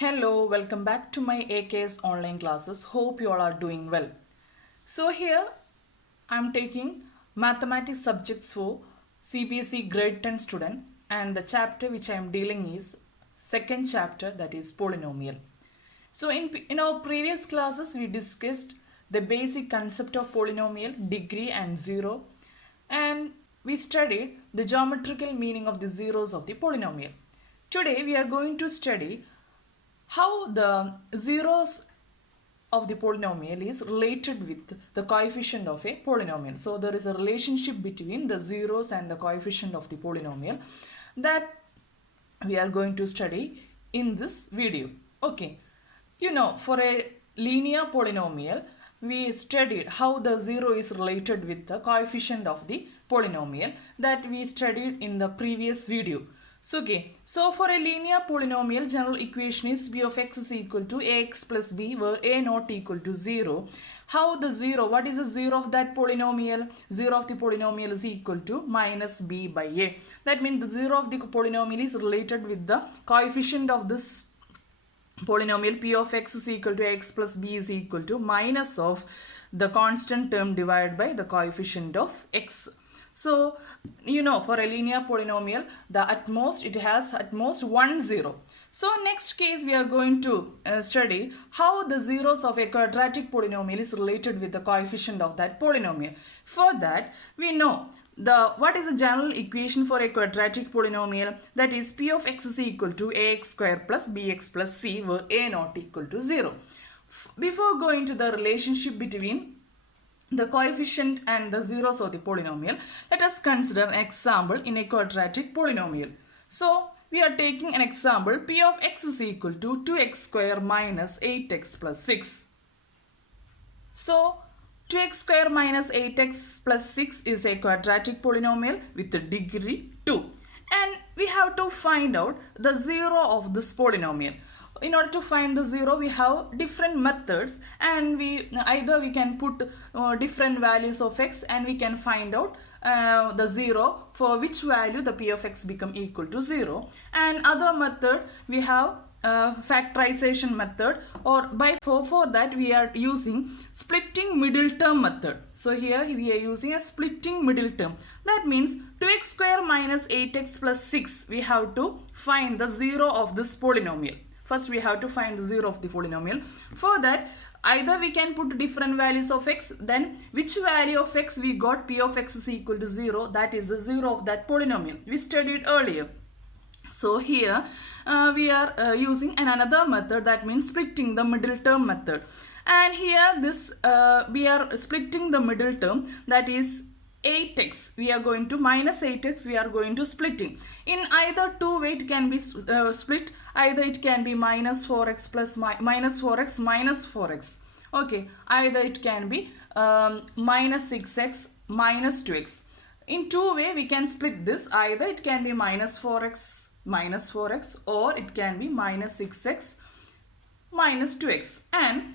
Hello, welcome back to my AKS online classes. Hope you all are doing well. So here I'm taking mathematics subjects for CBSE grade 10 student, and the chapter which I am dealing is second chapter, that is polynomial. So in our previous classes we discussed the basic concept of polynomial, degree and zero, and we studied the geometrical meaning of the zeros of the polynomial. Today we are going to study how the zeros of the polynomial is related with the coefficient of a polynomial. So there is a relationship between the zeros and the coefficient of the polynomial that we are going to study in this video. Okay, for a linear polynomial we studied how the zero is related with the coefficient of the polynomial that we studied in the previous video. So for a linear polynomial, general equation is b of x is equal to ax plus b, where a not equal to 0. How the zero, what is the zero of that polynomial? Zero of the polynomial is equal to minus b by a. That means the zero of the polynomial is related with the coefficient of this polynomial. P of x is equal to x plus b is equal to minus of the constant term divided by the coefficient of x. So, for a linear polynomial, it has at most one zero. So, next case we are going to study how the zeros of a quadratic polynomial is related with the coefficient of that polynomial. For that, we know what is the general equation for a quadratic polynomial? That is p of x is equal to ax square plus bx plus c, where a not equal to 0. Before going to the relationship between the coefficient and the zeros of the polynomial, let us consider an example in a quadratic polynomial. So, we are taking an example. P of x is equal to 2x square minus 8x plus 6. So, 2x square minus 8x plus 6 is a quadratic polynomial with a degree 2. And we have to find out the zero of this polynomial. In order to find the zero, we have different methods, and we can put different values of x and we can find out the zero for which value the p of x become equal to 0. And other method we have factorization method, or for that we are using splitting middle term method. So here we are using a splitting middle term. That means 2x square minus 8x plus 6, we have to find the zero of this polynomial. First we have to find the zero of the polynomial. For that, either we can put different values of x, then which value of x we got, p of x is equal to 0, that is the zero of that polynomial. We studied earlier. So here we are using another method, that means splitting the middle term method. And here we are splitting the middle term, that is 8x, we are going to minus 8x, we are going to splitting. In either two way it can be split. Either it can be minus 4x plus minus 4x minus 4x. Okay, either it can be minus 6x minus 2x. In two way we can split this. Either it can be minus 4x minus 4x, or it can be minus 6x minus 2x. And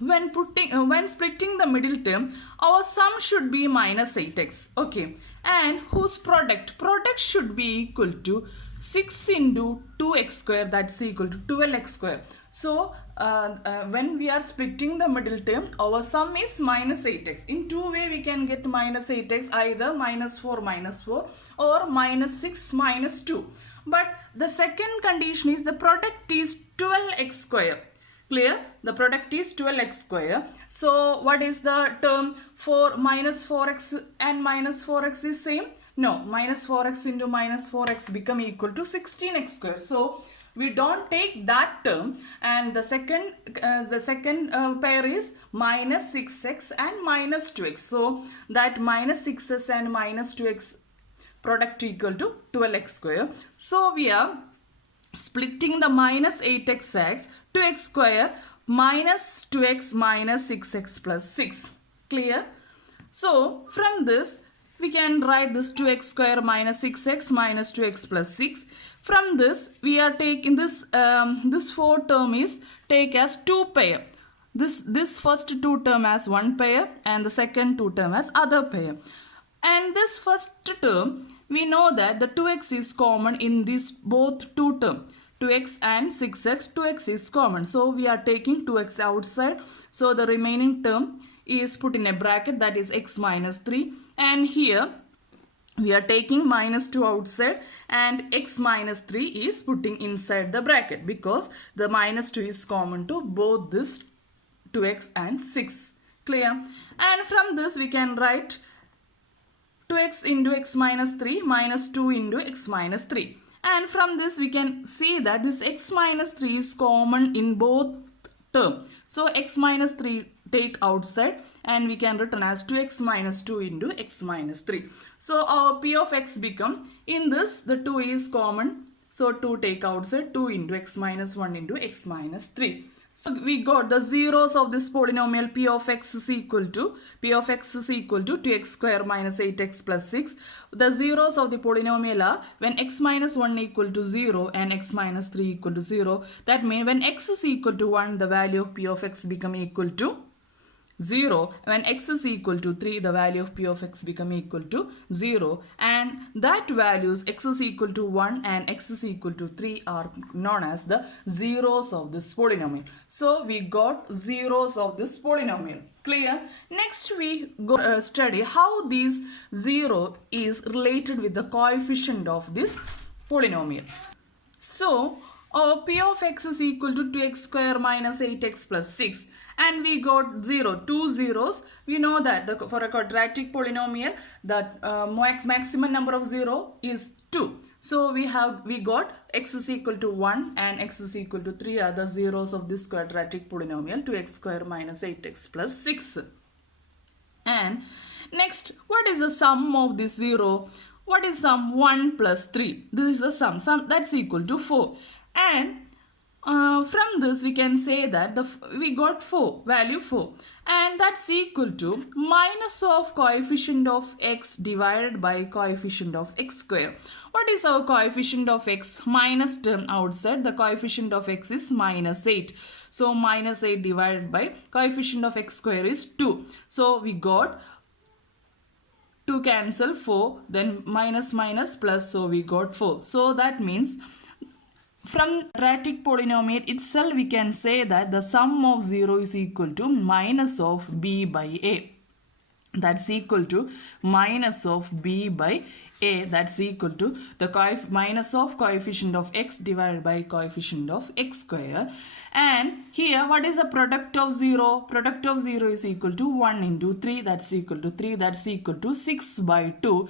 when splitting the middle term, our sum should be minus 8x. Okay, and whose product should be equal to 6 into 2x square, that's equal to 12x square. So when we are splitting the middle term, our sum is minus 8x. In two way we can get minus 8x, either minus 4 or minus 6 minus 2. But the second condition is the product is 12x square. Clear? The product is 12x square. So what is the term for minus 4x and minus 4x is same? No, minus 4x into minus 4x become equal to 16x square. So we don't take that term, and the second pair is minus 6x and minus 2x. So that minus 6x and minus 2x product equal to 12x square. So we are splitting the minus 8x 2x square minus 2x minus 6x plus 6. Clear? So from this we can write this 2x square minus 6x minus 2x plus 6. From this we are taking this this 4 term is take as 2 pair. This first 2 term as 1 pair and the second 2 term as other pair. And this first term, we know that the 2x is common in these both two terms. 2x and 6x. 2x is common. So we are taking 2x outside. So the remaining term is put in a bracket, that is x minus 3. And here we are taking minus 2 outside and x minus 3 is putting inside the bracket because the minus 2 is common to both this 2x and 6. Clear? And from this we can write 2x into x minus 3 minus 2 into x minus 3. And from this we can see that this x minus 3 is common in both terms. So x minus 3 take outside and we can written as 2x minus 2 into x minus 3. So our p of x become, in this the 2 is common. So 2 take outside, 2 into x minus 1 into x minus 3. So we got the zeros of this polynomial p of x is equal to 2x square minus 8x plus 6. The zeros of the polynomial are when x minus 1 equal to 0 and x minus 3 equal to 0. That means when x is equal to 1, the value of p of x become equal to 0. When x is equal to 3, the value of p of x become equal to 0. And that values x is equal to 1 and x is equal to 3 are known as the zeros of this polynomial. So we got zeros of this polynomial. Clear? Next we go study how this 0 is related with the coefficient of this polynomial. So our p of x is equal to 2x square minus 8x plus 6. And we got 0, 2 zeros. We know that for a quadratic polynomial, the maximum number of 0 is 2. So we got x is equal to 1 and x is equal to 3 are the zeros of this quadratic polynomial, 2x square minus 8x plus 6. And next, what is the sum of this 0? What is sum 1 plus 3? This is the sum that's equal to 4. And from this we can say that we got 4, value 4, and that's equal to minus of coefficient of x divided by coefficient of x square. What is our coefficient of x? Minus term outside, the coefficient of x is minus 8. So minus 8 divided by coefficient of x square is 2. So we got 2 cancel 4, then minus minus plus, so we got 4. So that means from quadratic polynomial itself we can say that the sum of 0 is equal to minus of b by a. That's equal to minus of b by a. That's equal to the minus of coefficient of x divided by coefficient of x square. And here what is the product of 0? Product of 0 is equal to 1 into 3. That's equal to 3. That's equal to 6 by 2.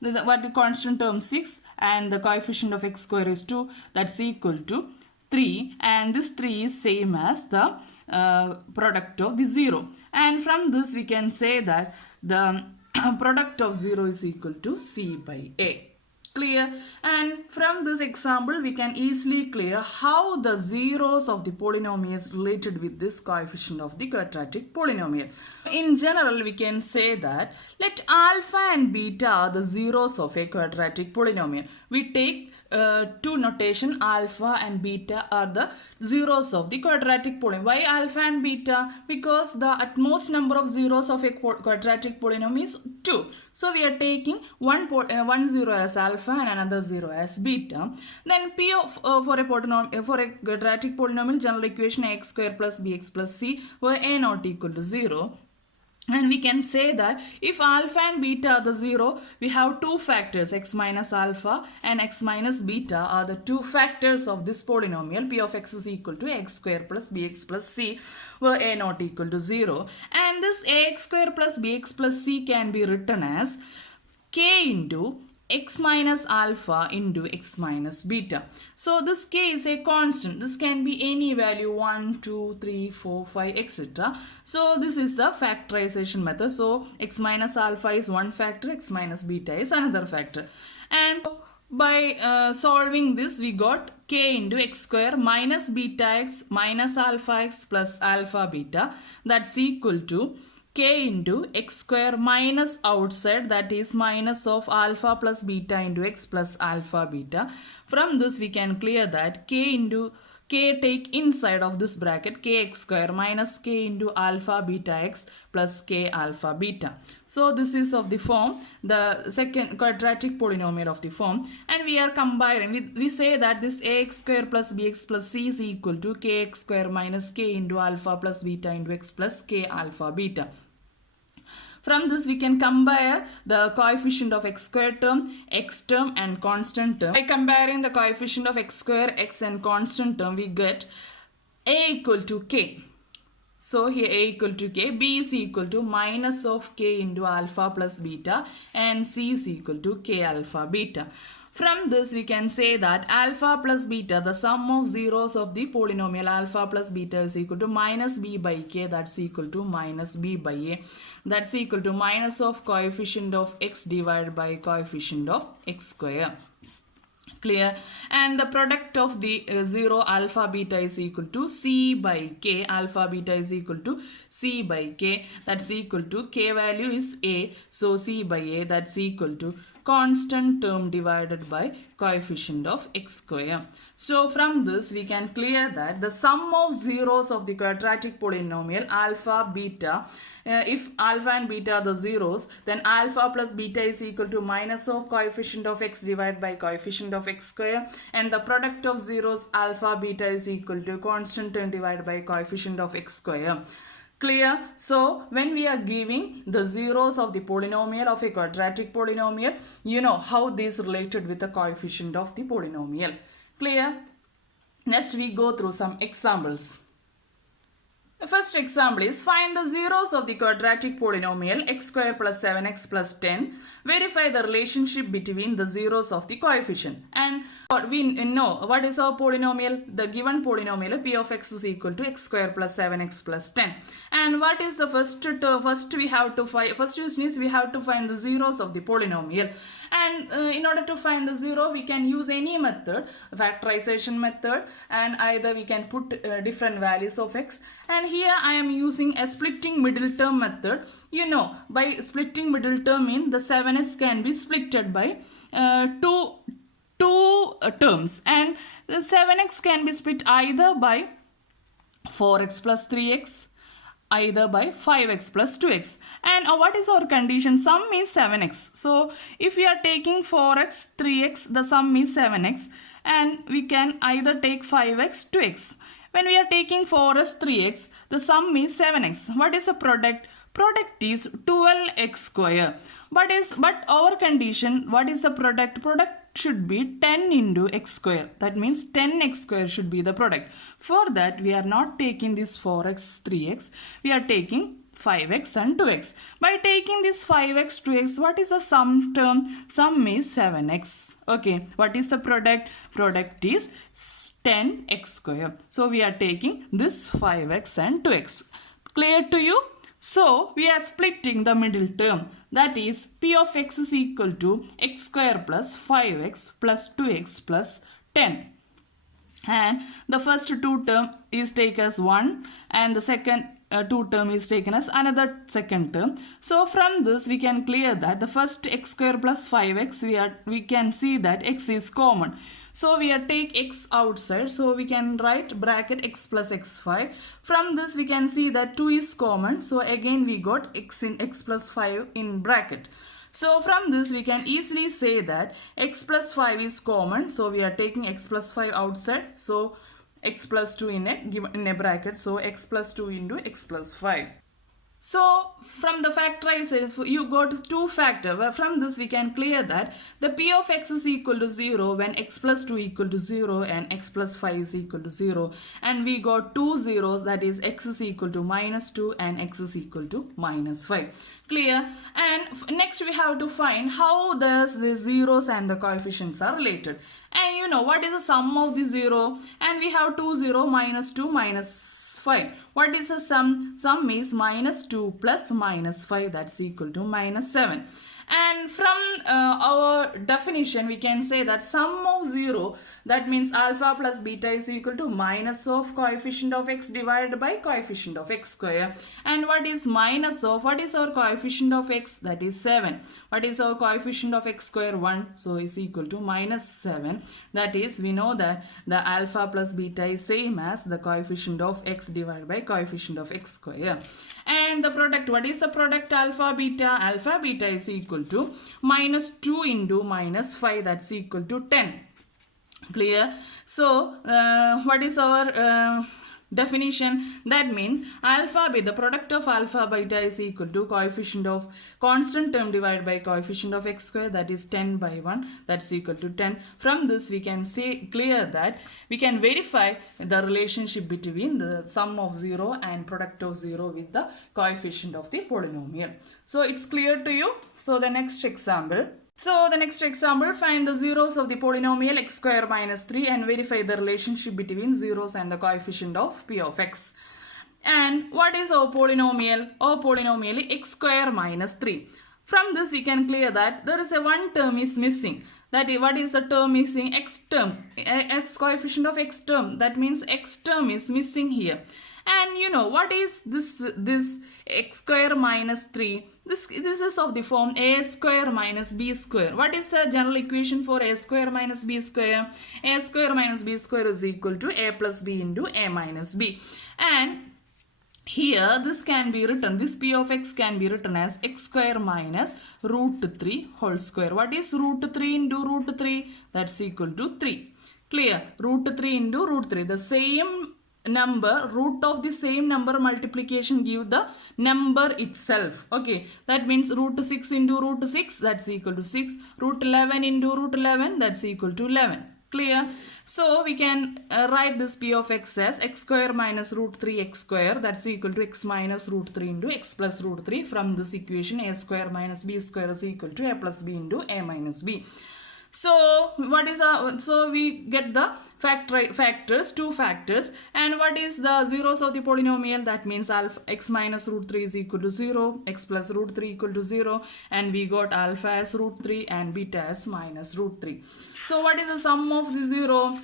What the constant term 6 and the coefficient of x square is 2, that's equal to 3, and this 3 is same as the product of the 0. And from this we can say that the product of 0 is equal to c by a. Clear? And from this example we can easily clear how the zeros of the polynomial is related with this coefficient of the quadratic polynomial. In general we can say that let alpha and beta are the zeros of a quadratic polynomial. We take two notation, alpha and beta are the zeros of the quadratic polynomial. Why alpha and beta? Because the utmost number of zeros of a quadratic polynomial is 2. So we are taking one zero as alpha and another 0 as beta. Then p of for a quadratic polynomial, general equation x square plus bx plus c, where a not equal to 0. And we can say that if alpha and beta are the 0, we have two factors, x minus alpha and x minus beta are the two factors of this polynomial. P of x is equal to x square plus bx plus c, where a not equal to 0. And this ax square plus bx plus c can be written as k into x minus alpha into x minus beta. So this k is a constant. This can be any value 1, 2, 3, 4, 5, etc. So this is the factorization method. So x minus alpha is one factor, x minus beta is another factor. And by solving this we got k into x square minus beta x minus alpha x plus alpha beta, that's equal to k into x square minus outside, that is minus of alpha plus beta into x plus alpha beta. From this we can clear that k into K take inside of this bracket kx square minus k into alpha beta x plus k alpha beta. So this is of the form, the second quadratic polynomial of the form, and we are combining, we say that this ax square plus bx plus c is equal to kx square minus k into alpha plus beta into x plus k alpha beta. From this we can compare the coefficient of x square term, x term and constant term. By comparing the coefficient of x square, x and constant term, we get a equal to k. So here a equal to k, b is equal to minus of k into alpha plus beta, and c is equal to k alpha beta. From this we can say that alpha plus beta, the sum of zeros of the polynomial alpha plus beta is equal to minus b by k, that's equal to minus b by a, that's equal to minus of coefficient of x divided by coefficient of x square. Clear? And the product of the 0 alpha beta is equal to c by k. Alpha beta is equal to c by k, that's equal to k value is a, so c by a, that's equal to constant term divided by coefficient of x square. So from this we can clear that the sum of zeros of the quadratic polynomial alpha beta, if alpha and beta are the zeros, then alpha plus beta is equal to minus of coefficient of x divided by coefficient of x square, and the product of zeros alpha beta is equal to constant term divided by coefficient of x square. Clear? So when we are giving the zeros of the polynomial of a quadratic polynomial, you know how this related with the coefficient of the polynomial. Clear? Next we go through some examples. The first example is find the zeros of the quadratic polynomial x square plus 7x plus 10. Verify the relationship between the zeros of the coefficient. And we know what is our polynomial. The given polynomial p of x is equal to x square plus 7x plus 10. And what is the first we have to find, first is we have to find the zeros of the polynomial. And in order to find the zero, we can use any method, factorization method, and either we can put different values of x. And here I am using a splitting middle term method. You know, by splitting middle term mean the 7s can be splitted by two terms, and the 7x can be split either by 4x plus 3x, either by 5x plus 2x. And what is our condition? Sum is 7x. So if we are taking 4x, 3x, the sum is 7x, and we can either take 5x, 2x. When we are taking 4x, 3x, the sum is 7x. What is the product? Product is 12x square. But our condition, what is the product? Product should be 10 into x square. That means 10x square should be the product. For that, we are not taking this 4x, 3x. We are taking 5x and 2x. By taking this 5x, 2x, what is the sum term? Sum is 7x. Okay, what is the product? Product is 10x square. So we are taking this 5x and 2x. Clear to you? So we are splitting the middle term. That is p of x is equal to x square plus 5x plus 2x plus 10. And the first two term is taken as 1, and the second two term is taken as another second term. So from this we can clear that the first x square plus 5x, we can see that x is common. So we are take x outside, so we can write bracket x plus x5. From this we can see that 2 is common, so again we got x plus 5 in bracket. So from this we can easily say that x plus 5 is common, so we are taking x plus 5 outside, so x plus 2 in a bracket, so x plus 2 into x plus 5. So from the factorization, you got two factor. From this we can clear that the p of x is equal to 0 when x plus 2 equal to 0 and x plus 5 is equal to 0. And we got two zeros, that is x is equal to minus 2 and x is equal to minus 5. Clear? And next we have to find how the zeros and the coefficients are related. And you know what is the sum of the 0? And we have 2 0 minus 2 minus 5. What is the sum? Sum is minus 2 plus minus 5, that's equal to minus 7. And from our definition, we can say that sum of 0, that means alpha plus beta is equal to minus of coefficient of x divided by coefficient of x square. And what is minus of, what is our coefficient of x? That is 7. What is our coefficient of x square? 1. So is equal to minus 7. That is, we know that the alpha plus beta is same as the coefficient of x divided by coefficient of x square. And the product, what is the product alpha beta? Alpha beta is equal to minus 2 into minus 5, that's equal to 10. Clear? So what is our definition? That means alpha beta, the product of alpha beta is equal to coefficient of constant term divided by coefficient of x square, that is 10 by 1, that's equal to 10. From this we can say clear that we can verify the relationship between the sum of 0 and product of 0 with the coefficient of the polynomial. So it's clear to you. So the next example, find the zeros of the polynomial x square minus 3 and verify the relationship between zeros and the coefficient of p of x. And what is our polynomial? Our polynomial is x square minus 3. From this we can clear that there is a one term is missing. That is, what is the term missing? X term, x coefficient of x term. That means x term is missing here. And you know what is this x square minus 3? This is of the form a square minus b square. What is the general equation for a square minus b square? A square minus b square is equal to a plus b into a minus b. And here this can be written, this p of x can be written as x square minus root 3 whole square. What is root 3 into root 3? That's equal to 3. Clear? Root 3 into root 3. The same number, root of the same number multiplication give the number itself. Okay, that means root 6 into root 6, that's equal to 6. Root 11 into root 11, that's equal to 11. Clear? So we can write this p of x as x square minus root 3 x square, that's equal to x minus root 3 into x plus root 3. From this equation, a square minus b square is equal to a plus b into a minus b. So what is so we get the factors, two factors. And what is the zeros of the polynomial? That means alpha x minus root 3 is equal to 0, x plus root 3 equal to 0, and we got alpha as root 3 and beta as minus root 3. So what is the sum of the 0?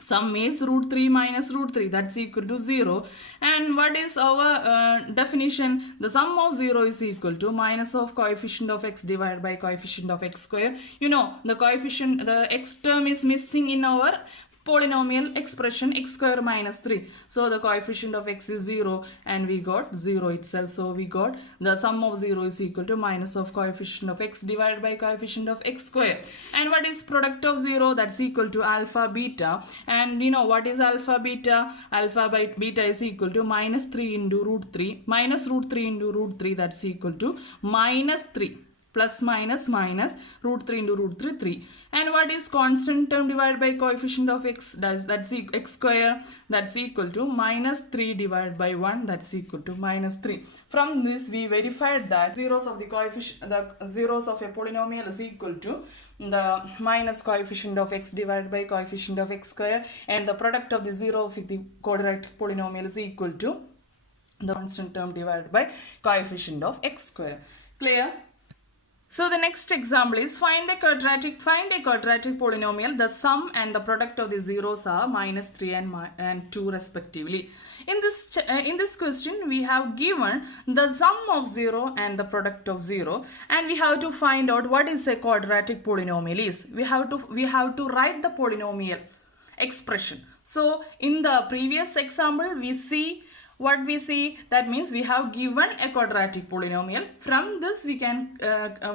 Sum is root 3 minus root 3, that's equal to 0. And what is our definition? The sum of 0 is equal to minus of coefficient of x divided by coefficient of x square. You know, the coefficient, the x term is missing in our polynomial expression x square minus 3. So the coefficient of x is 0 and we got 0 itself. So we got the sum of 0 is equal to minus of coefficient of x divided by coefficient of x square. And what is product of 0? That's equal to alpha beta. And you know what is alpha beta? Alpha by beta is equal to minus 3 into root 3. Minus root 3 into root 3, that's equal to minus 3. Plus minus minus root 3 into root 3, 3. And what is constant term divided by coefficient of x? That's x square. That's equal to minus 3 divided by 1. That's equal to minus 3. From this we verified that zeros of the coefficient, the zeros of a polynomial is equal to the minus coefficient of x divided by coefficient of x square, and the product of the zero of the quadratic polynomial is equal to the constant term divided by coefficient of x square. Clear? So the next example is find a quadratic polynomial. The sum and the product of the zeros are minus 3 and 2 respectively. In this question we have given the sum of 0 and the product of 0, and we have to find out what is a quadratic polynomial is. We have to write the polynomial expression. So in the previous example what we see, that means we have given a quadratic polynomial. From this we can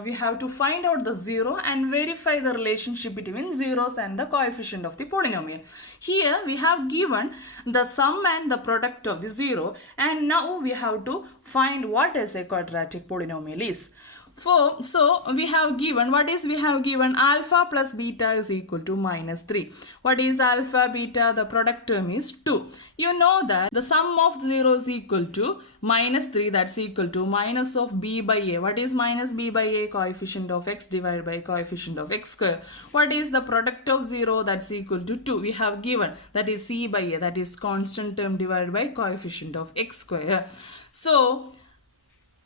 we have to find out the 0 and verify the relationship between zeros and the coefficient of the polynomial. Here we have given the sum and the product of the 0, and now we have to find what is a quadratic polynomial is. So we have given, alpha plus beta is equal to minus 3. What is alpha beta? The product term is 2. You know that the sum of 0 is equal to minus 3, that's equal to minus of b by a. What is minus b by a? Coefficient of x divided by coefficient of x square. What is the product of 0? That's equal to 2. We have given, that is c by a, that is constant term divided by coefficient of x square. So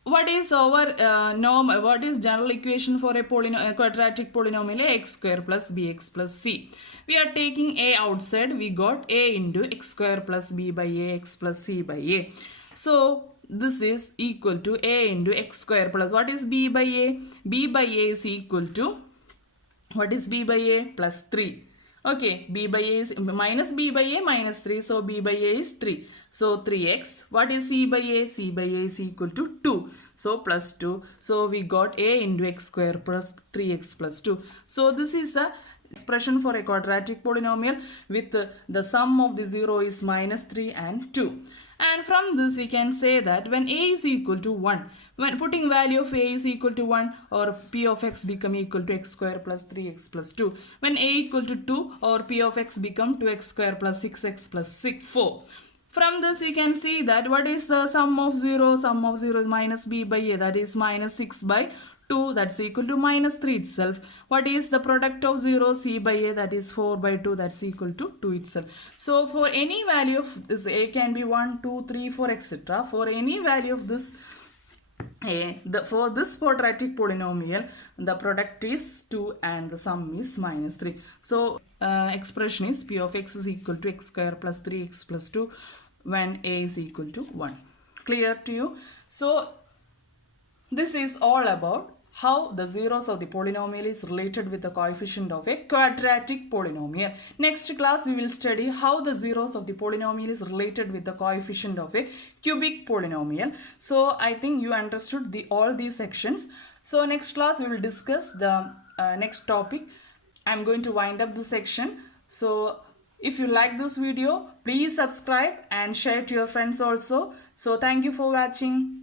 what is our norm? What is general equation for a quadratic polynomial x square plus bx plus c? We are taking a outside. We got a into x square plus b by a x plus c by a. So this is equal to a into x square plus what is b by a? B by a is equal to what is b by a? Plus 3. Okay, b by a is minus b by a minus 3. So b by a is 3. So 3x. What is c by a? C by a is equal to 2. So plus 2. So we got a into x square plus 3x plus 2. So this is the expression for a quadratic polynomial with the sum of the 0 is minus 3 and 2. And from this we can say that when a is equal to 1, when putting value of a is equal to 1, or p of x become equal to x square plus 3x plus 2. When a equal to 2, or p of x become 2x square plus 6x plus 4. From this we can see that what is the sum of 0? Sum of 0 is minus b by a, that is minus 6 by 2, that's equal to minus 3 itself. What is the product of 0? C by a, that is 4 by 2, that's equal to 2 itself. So for any value of this a can be 1, 2, 3, 4 etc. For any value of this a, for this quadratic polynomial the product is 2 and the sum is minus 3. So expression is p of x is equal to x square plus 3x plus 2 when a is equal to 1. Clear to you? So this is all about how the zeros of the polynomial is related with the coefficient of a quadratic polynomial. Next class we will study how the zeros of the polynomial is related with the coefficient of a cubic polynomial. So I think you understood all these sections. So next class we will discuss the next topic. I am going to wind up this section. So if you like this video, please subscribe and share to your friends also. So thank you for watching.